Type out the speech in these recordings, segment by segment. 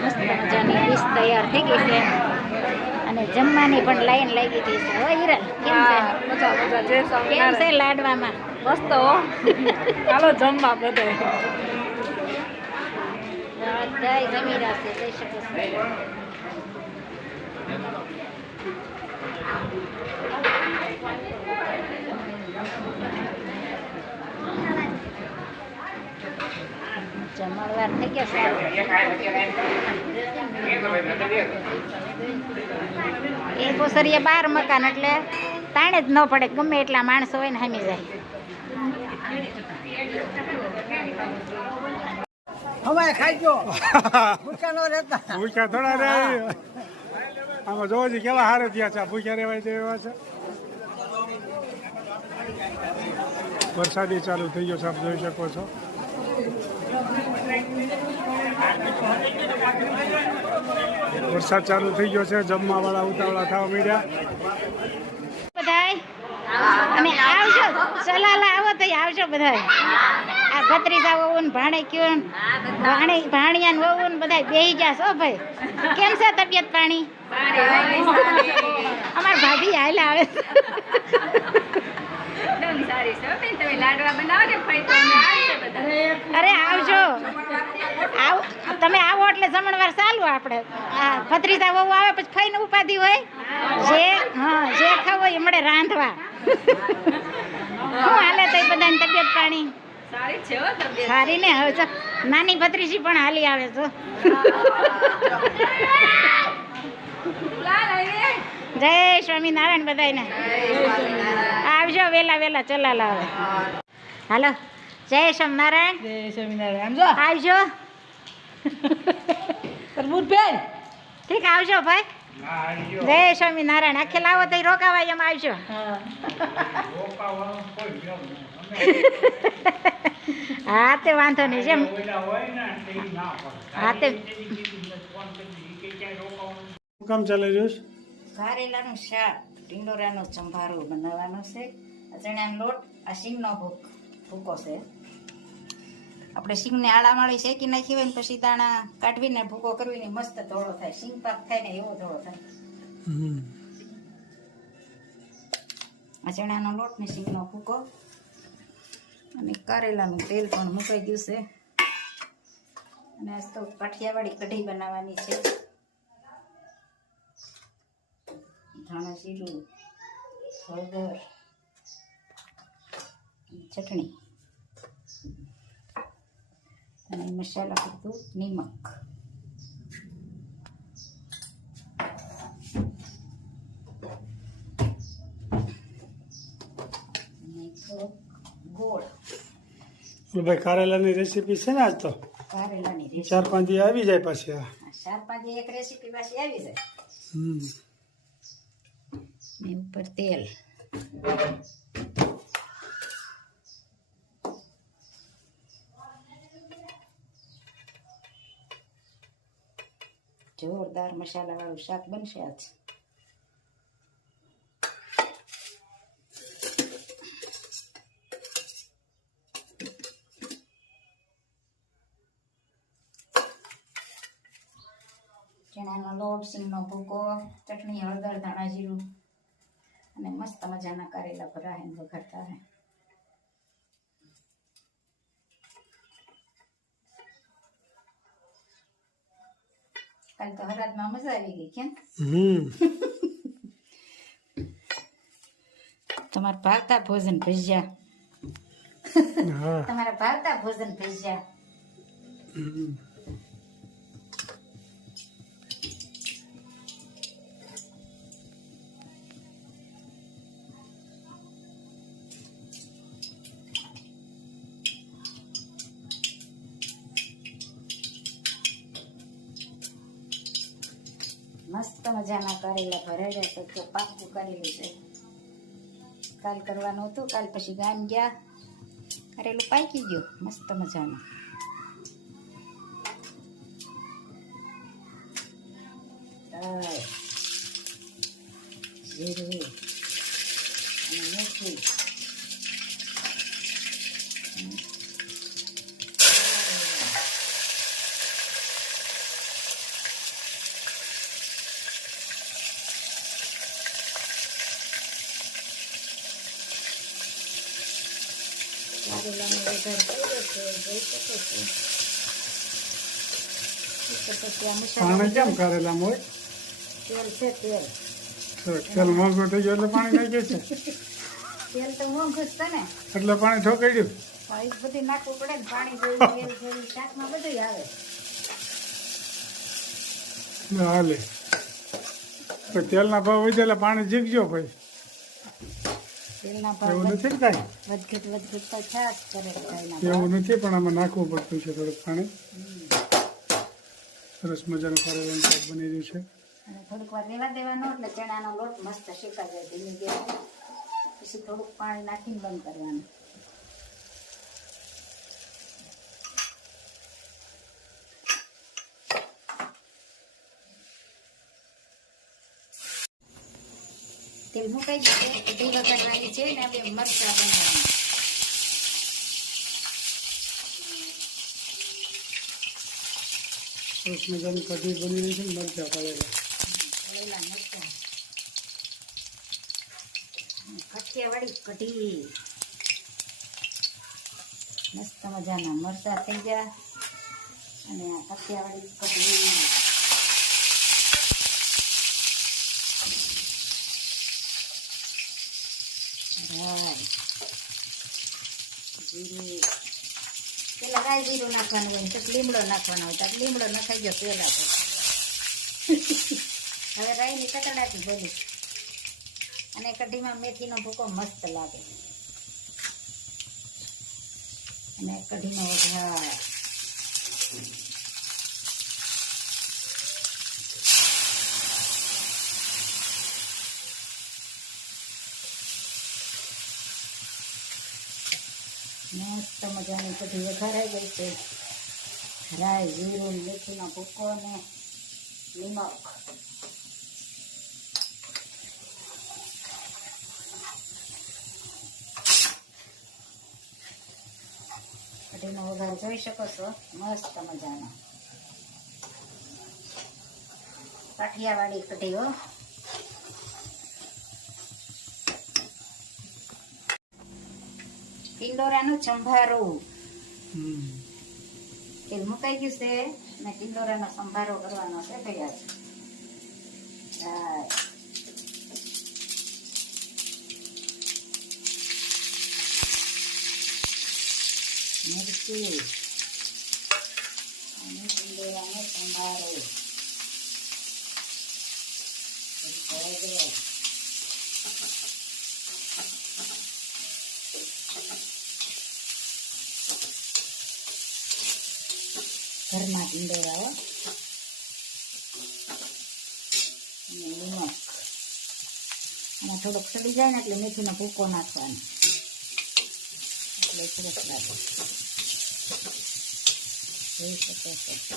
મસ્ત મજાની ડીશ તૈયાર થઈ ગઈ છે. અને જમવાની પણ લાઈન લાગી ગઈ છે. હો હિરલ કેમ છે? મજા મજા જય કેમ છે લાડવામાં? મસ્ત હો. ચાલો જમવા બધે. બધાય જમી રહ્યા છે જઈ શકો છો. જમણવાર થઈ ગયા સારું એ કોસરીએ બાર મકાન એટલે તાણે જ ન પડે ગમે એટલા માણસો હોય ને હામી જાય. હવે ખાઈ ગયો ભૂખ્યા ન રહેતા. ભૂખ્યા થોડા રહે આમાં જોવો છે કેવા હારે થયા છે. આ ભૂખ્યા રહેવાય છે છે. વરસાદી ચાલુ થઈ ગયો છે આપ જોઈ શકો છો. વરસાદ ચાલુ થઈ ગયો છે જમવા વાળા ઉતાવળા થવા મીડ્યા. બધાય? અમે આવજો સલાલા આવો તો આવજો બધાય. આ ભત્રીજા વહુ ને ભાણે કયો ને ભાણે ભાણિયા ને વહુ ને બધાય બેહી ગયા સો ભાઈ. કેમ છે તબિયત પાણી? અમાર ભાભી હાલ આવે અરે આવજો. આવ તમે આવો એટલે જમણવાર ચાલુ આપણે. હા ભત્રીજા વહુ આવે પછી ફઈને ઉપાધિ હોય. જે હા જે ખાવ હોય મળે રાંધવા. શું હાલે તો બધાની તબિયત પાણી? સારી ને? હવે નાની ભત્રીજી પણ હાલી આવે છો. જય સ્વામિનારાયણ બધાને આવજો વેલા વેલા ચલાલા હવે હાલો જય સ્વામિનારાયણ. જય સ્વામિનારાયણ. આવજો. તરબૂચબેન ઠીક આવજો ભાઈ. જય સ્વામિનારાયણ. આખે લાવો તો રોકાવાય એમ આવજો. હા તે વાંધો નહીં જેમ. હા તે. કામ ચાલે રહ્યું છે? કારેલાનું શાક. ટીંડોરાનો ચંભારો બનાવવાનો છે. ચણાનો લોટ આ સિંગનો ભૂક ભૂકો છે. આપણે સિંગને આળામાળી શેકી નાખી હોય ને પછી દાણા કાઢવીને ભૂકો કરવીને મસ્ત ધોળો થાય. સિંગ પાક થાય ને એવો ધોળો થાય. આ ચણાનો લોટ ને સિંગનો ભૂકો. અને કારેલાનું તેલ પણ મુકાઈ ગયું છે. અને આજ તો કાઠિયાવાડી કઢી બનાવવાની છે. ધાણા જીરું હળદર ચટણી અને મસાલા પૂરતું નિમક અને થોડોક ગોળ ભાઈ કારેલાની રેસીપી છે ને આજ તો કારેલાની રેસીપી ચાર પાંચ દી આવી જાય પાછી આ ચાર પાંચ દી એક રેસીપી પાછી આવી જાય હમ ને ઉપર તેલ જોરદાર મસાલા વાળું શાક બનશે આજ ચણાનો લોટ સિંગનો ભૂકો ચટણી હળદર ધાણા જીરું અને મસ્ત મજાના કારેલા ભરા હે ને વઘારતા હે કાલ તો હરાદમાં મજા આવી ગઈ કેમ હમ તમારા ભાવતા ભોજન ભેજ્યા હા તમારા ભાવતા ભોજન ભેજ્યા મજાના કરેલા ભરેલા તો તો પાકું કરેલું છે કાલ કરવાનું હતું, કાલ પછી ગામ ગયા. કરેલું પાકી ગયું, મસ્ત મજાનું. જીરું અને મેથી કારેલાનો વઘાર કર્યો છે જોઈ શકો છો કેમ કરેલા હોય તેલ છે તેલ. તેલ મોંઘું થઈ ગયું એટલે પાણી નાખ્યું છે તેલ તો મોંઘું જ ને. એટલે પાણી ઠોકાઈ ગયું એ નાખવું પડે ને પાણી જોઈ તેલ શાકમાં બધું આવે. હાલે. તો તેલના ભાવ વધે એટલે પાણી જીગજો ભાઈ. તેલના એવું ભાવ નથી ને કાંઈ? વધઘટ વધઘટ તો છાસ કરે ભાવ. એવું નથી પણ આમાં નાખવું પડતું છે થોડુંક પાણી. સરસ મજાનું કરેલાનું શાક બની રહ્યું છે. અને થોડીક વાર રેવા દેવાનો એટલે ચણાનો લોટ મસ્ત શેકાઈ જાય ધીમી ગેસ પછી થોડુંક પાણી નાખીને બંધ કરવાનું. તેલ મુકાઈ ગયું છે કઢી વઘારવાની છે ને હવે મરચાં બનાવવાના સરસ મજાની કઢી બની રહી છે મરચાં પડેલા. તળેલા મરચાં. કઠિયાવાડી કઢી. મસ્ત મજાના મરચાં થઈ ગયા. અને આ કઠિયાવાડી કઢી. રાઈ જીરું પેલા રાઈ જીરું નાખવાનું હોય ને લીમડો નાખવાનો હોય તો લીમડો નખાઈ ગયો પેલા તો હવે રાઈની કટડાથી બોલી અને કઢીમાં મેથીનો ભૂકો મસ્ત લાગે અને કઢીનો વઘાર મસ્ત મજાની કઢી વઘારાઈ ગઈ છે. રાઈ, જીરું, મેથીનો ભૂકો અને નિમક. કઢીનો વઘાર જોઈ શકો છો, મસ્ત મજાનો. કાઠિયાવાડી કઢી ટિંડોરાનું સંભારો તેલ મુકાઈ ગયું છે ને ટિંડોરાનો સંભારો કરવાનો છે તૈયાર છે મિરચી અને ટિંડોરાનો સંભારો ઘરમાં ટિંડોરા હો. અને નિમક અને થોડોક સડી જાય ને એટલે મેથીનો ભૂકો નાખવાનો એટલે સરસ લાગે જોઈ શકો છો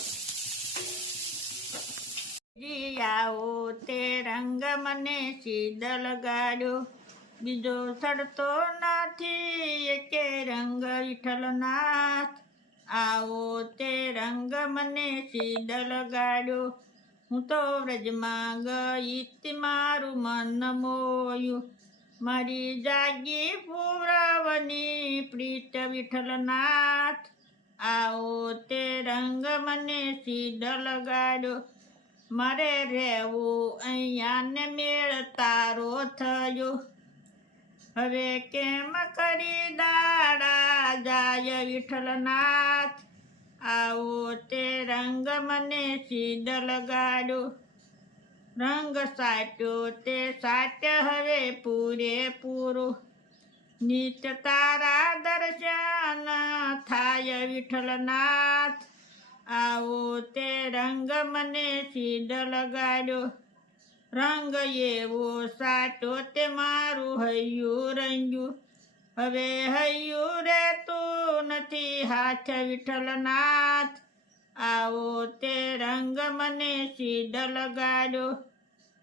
જીયાઓ તે રંગ મને સીધ લગાડ્યો બીજો સડતો નથી એકે રંગ વિઠ્ઠલનાથ આવો તે રંગ મને સીધ લગાડ્યો હું તો વ્રજમાં ગઈ તી મારું મન મોયું. મારી જાગી પૂરવની પ્રીત વિઠ્ઠલનાથ. આવો તે રંગ મને સીધ લગાડ્યો મારે રહેવું અહીંયા ને મેળ તારો થયો. હવે કેમ કરી દાડા જાય વિઠ્ઠલનાથ? આવો તે રંગ મને સીધ લગાડ્યો રંગ સાચો તે સાટ હવે પૂરેપૂરો. નિત તારા દર્શન થાય વિઠ્ઠલનાથ. આવો તે રંગ મને સીધ લગાડ્યો રંગ એવો સાટો તે મારું હૈયું રંગ્યું. હવે હૈયું રે તું નથી, હાથ વિઠ્ઠલનાથ. આવો તે રંગ મને સીધ લગાડ્યો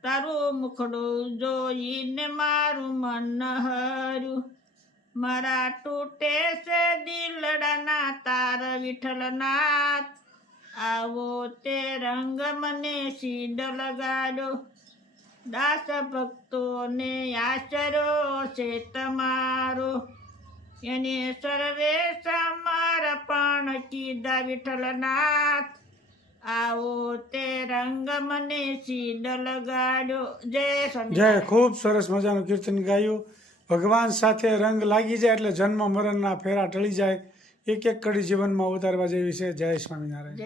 તારું મુખડું જોઈને મારું મન હર્યું. મારા તૂટે છે દિલડાના તાર વિઠ્ઠલનાથ. આવો તે રંગ મને સીધ લગાડો દાસ ભક્તોને આશરો છે તમારો. એને સર્વે સમર્પણ કીધા વિઠ્ઠલનાથ. આવો તે રંગ મને સીધ લગાડ્યો. જય સ્વામી જય, ખૂબ સરસ મજાનું કીર્તન ગાયું. ભગવાન સાથે રંગ લાગી જાય એટલે જન્મ મરણના ફેરા ટળી જાય. એક એક કડી જીવનમાં ઉતારવા જેવી છે. જય સ્વામિનારાયણ.